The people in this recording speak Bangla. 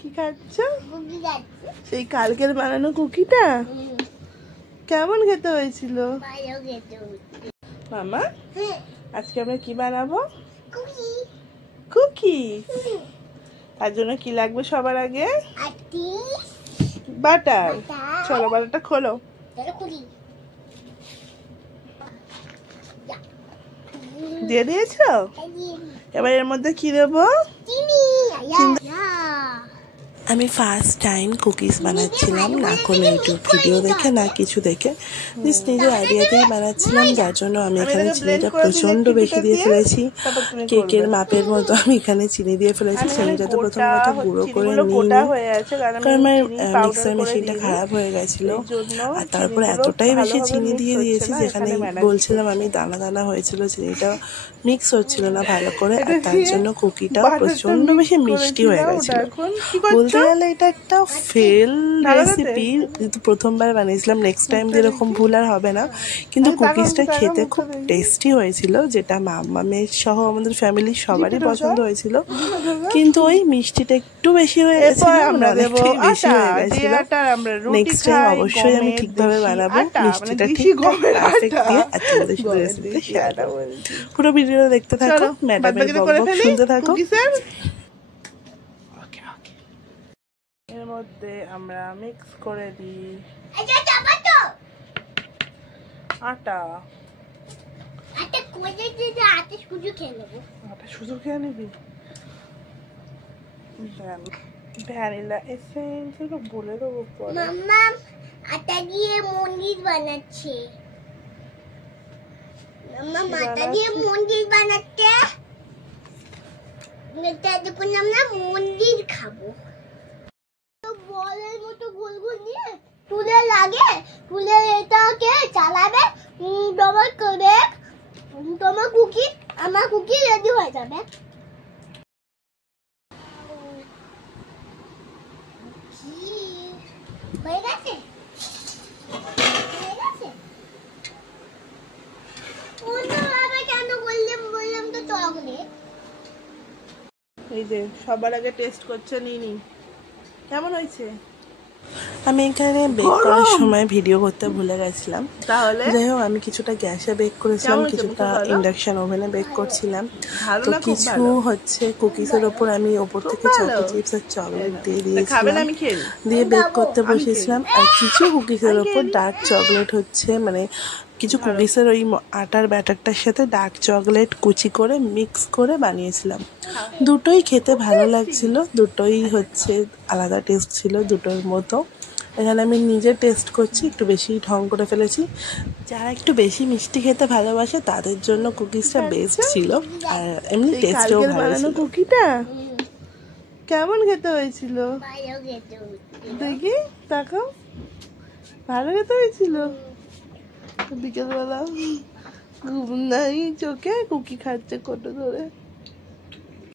কি খাচ্ছ? সেই কালকের বানানো কুকিটা? কেমন খেতে হয়েছিল মামা? আজকে আমরা কি বানাবো? কুকি। তার জন্য কি লাগবে সবার আগে? বাটার। চলো বাটারটা খোলো। দিয়ে দিয়েছো? এবার এর মধ্যে কি দেবো? আমি ফার্স্ট টাইম কুকিজ বানাচ্ছিলাম, না কোনো ইউটিউব ভিডিও দেখে না কিছু দেখে, জাস্ট নিজের আইডিয়াতেই বানাচ্ছিলাম। যার জন্য আমি এখানে চিনিটা প্রচণ্ড বেশি দিয়ে ফেলেছি, কেকের মাপের মতো আমি এখানে চিনি দিয়ে ফেলেছি। চিনিটা তো প্রথম কথা গুঁড়ো করে নিইনি, কারণ আমার মিক্সার মেশিনটা খারাপ হয়ে গেছিলো। আর তারপরে এতটাই বেশি চিনি দিয়ে দিয়েছি, যেখানে বলছিলাম আমি দানা দানা হয়েছিল, চিনিটা মিক্স হচ্ছিল না ভালো করে। আর তার জন্য কুকিটাও প্রচণ্ড বেশি মিষ্টি হয়ে গেছিলো। বলতে গেলে এটা একটা ফেল রেসিপি, যেহেতু প্রথমবার বানিয়েছিলাম, নেক্সট টাইম যেরকম ভুল আর হবে না। কিন্তু কুকিজটা খেতে খুব টেস্টি হয়েছিল, যেটা মামের সহ আমাদের ফ্যামিলির সবারই পছন্দ হয়েছিল। কিন্তু ওই মিষ্টিটা একটু বেশি হয়ে গেছিল, বেশি হয়ে গেছিল। নেক্সট টাইম অবশ্যই আমি ঠিকভাবে বানাবো, মিষ্টিটা ঠিক পারফেক্ট দিয়ে আর তোমাদের সাথে রেসিপিটা শেয়ার করব। পুরো ভিডিও দেখতে থাকো, ম্যাডামের বকবক শুনতে থাকো। এর মধ্যে আমরা মিক্স করে দিই আটা। শুধু খেয়ে নিবি? ভ্যানিলা এসেন্স এগুলো বলে দেবো পরে। মাম্মা আটা দিয়ে মন্দির বানাচ্ছে। মাম্মা আটা দিয়ে মন্দির বানাচ্ছে। এটা যখন আমরা মন্দির খাবো, বলের মতো গোল গোল দিয়ে তুলে লাগে, তুলে এটাকে চালাবে, ডবল করে তোমার কুকি, আমার কুকি রেডি হয়ে যাবে। হয়ে গেছে? অন্যভাবে কেন বললাম তো চকলেট। এই যে সবার আগে টেস্ট করছে নিনি, কেমন হয়েছে? আমি এখানে বেক করার সময় ভিডিও করতে ভুলে গেছিলাম, তাহলে যাই হোক আমি কিছুটা গ্যাসে বেক করেছিলাম, কিছুটা ইন্ডাকশন ওভেনে বেক করছিলাম। তো কিছু হচ্ছে কুকিজের ওপর আমি ওপর থেকে চকো চিপস আর চকলেট দিয়ে দিয়েছিলাম, দিয়ে বেক করতে বসেছিলাম। আর কিছু কুকিজের ওপর ডার্ক চকলেট হচ্ছে, মানে কিছু কুকিজের ওই আটার ব্যাটারটার সাথে ডার্ক চকলেট কুচি করে মিক্স করে বানিয়েছিলাম। দুটোই খেতে ভালো লাগছিল, দুটোই হচ্ছে আলাদা টেস্ট ছিল দুটোর মতো। এখানে আমি নিজে টেস্ট করছি, একটু বেশি ঢং করে ফেলেছি। যারা একটু বেশি মিষ্টি খেতে ভালোবাসে তাদের জন্য কুকিজটা বেস্ট ছিল, আর এমনি টেস্টও ভালো ছিল। কুকিটা কেমন খেতে হয়েছিল দেখি, তাকাও, ভালো খেতে হয়েছিল। বিকেলবেলা ঘুম নাই চোখে, কুকি খাচ্ছে কোটো ধরে।